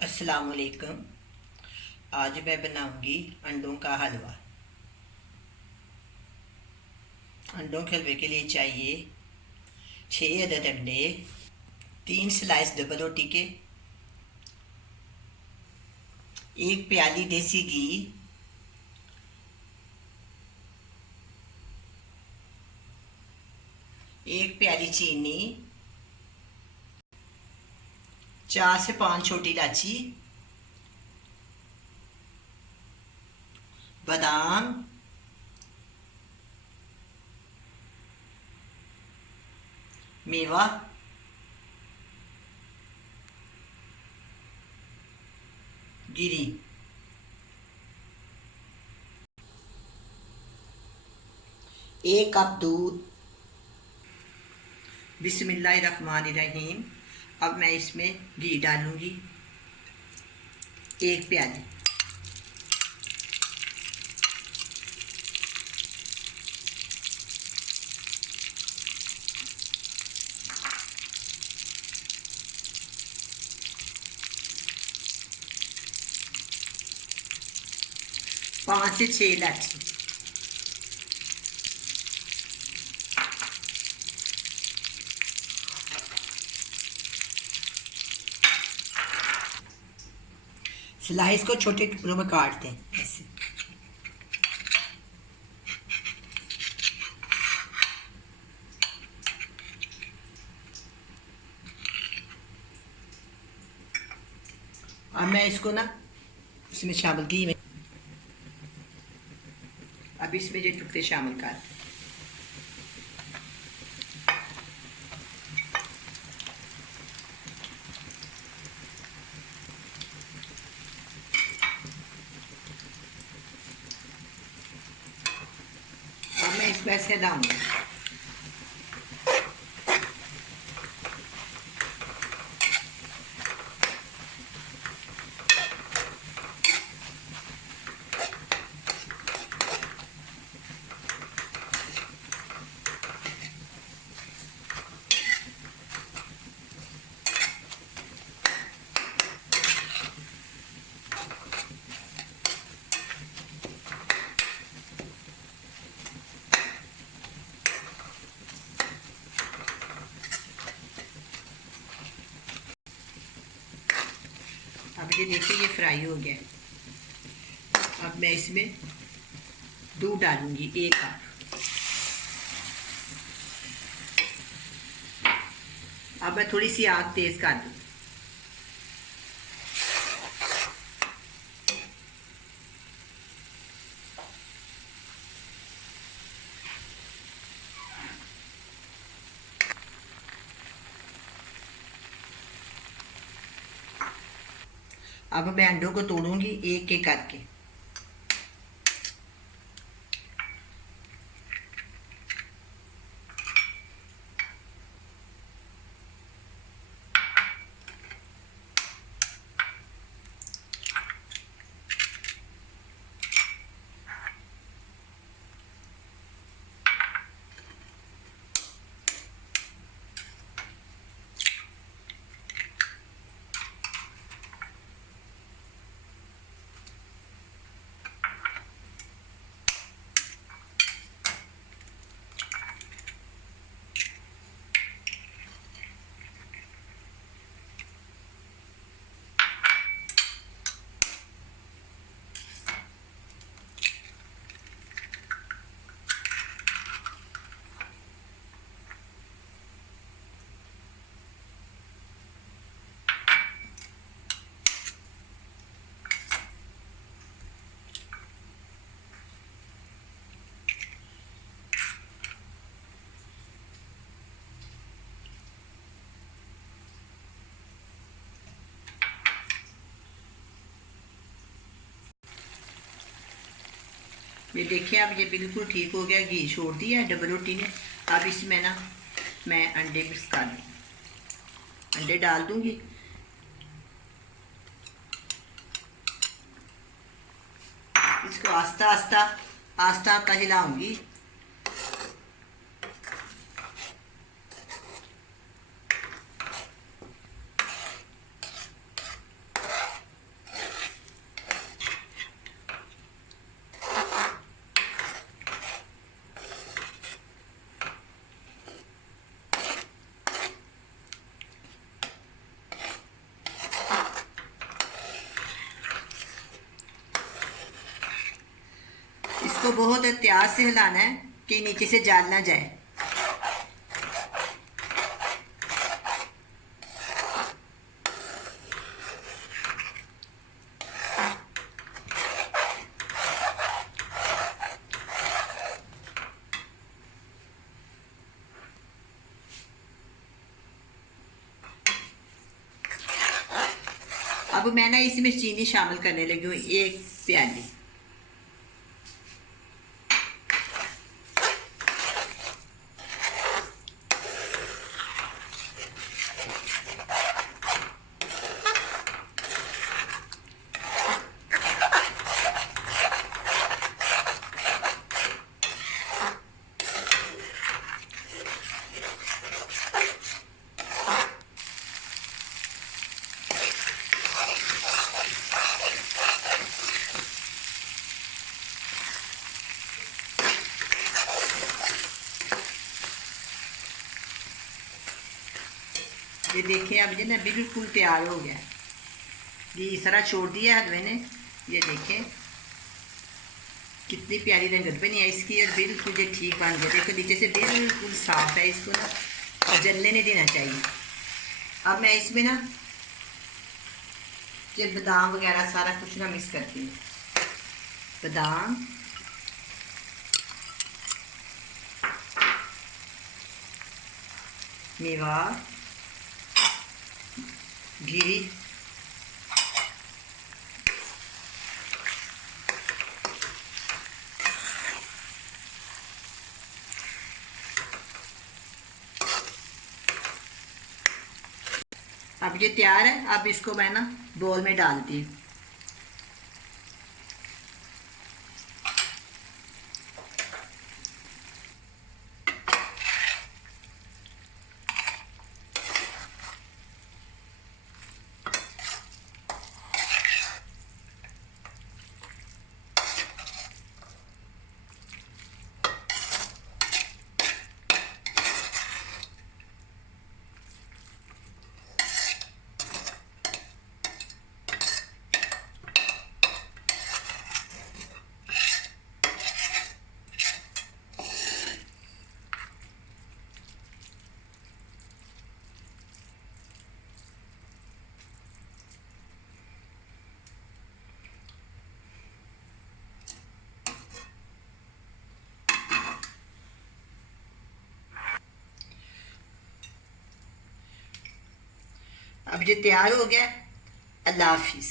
अस्सलाम वालेकुम। आज मैं बनाऊंगी अंडों का हलवा। अंडों के हलवे के लिए चाहिए 6 अदद अंडे, 3 स्लाइस डबल रोटी के, 1 प्याली देसी घी, 1 प्याली चीनी, 4 से 5 छोटी इलायची, बादाम, मेवा, गिरी, 1 कप दूध। बिस्मिल्लाहिर्रहमानिर्रहीम। अब मैं इसमें घी डालूंगी 1 प्याली। पाँच से 6 इलायची, स्लाइस को छोटे टुकड़ों में काट दें ऐसे। अब मैं इसको ना इसमें शामिल घी में, अब इसमें ये टुकड़े शामिल कर। अब मैं इसको ऐसे डालूंगी। अब ये देखिए ये फ्राई हो गया। अब मैं इसमें दूध डालूंगी 1 कप। अब मैं थोड़ी सी आग तेज कर दूँ। अब मैं अंडों को तोड़ूंगी एक एक करके। ये देखिए अब ये बिल्कुल ठीक हो गया। घी छोड़ दिया है डबल रोटी ने। अब इसमें ना मैं अंडे मिक्स कर दूँ, अंडे डाल दूंगी। इसको आस्ता आस्ता आस्ता आस्ता हिलाऊंगी। बहुत एहतियात से हिलाना है कि नीचे से जल ना जाए। अब मैं ना इसमें चीनी शामिल करने लगी हूँ, 1 प्याली। ये देखें अब ये ना बिल्कुल तैयार हो गया। ये इस तरह छोड़ दिया हलवे ने। ये देखें कितनी प्यारी रंगत बनी है इसकी, और बिल्कुल ये ठीक बन गया। देखो नीचे से बिल्कुल साफ है, इसको ना जलने नहीं देना चाहिए। अब मैं इसमें ना ये बादाम वगैरह सारा कुछ ना मिक्स करती हूँ। बादाम, मेवा, घी, अब ये तैयार है। अब इसको मैं ना बोल में डालती हूँ। अब ये तैयार हो गया। अल्लाह हाफिज़।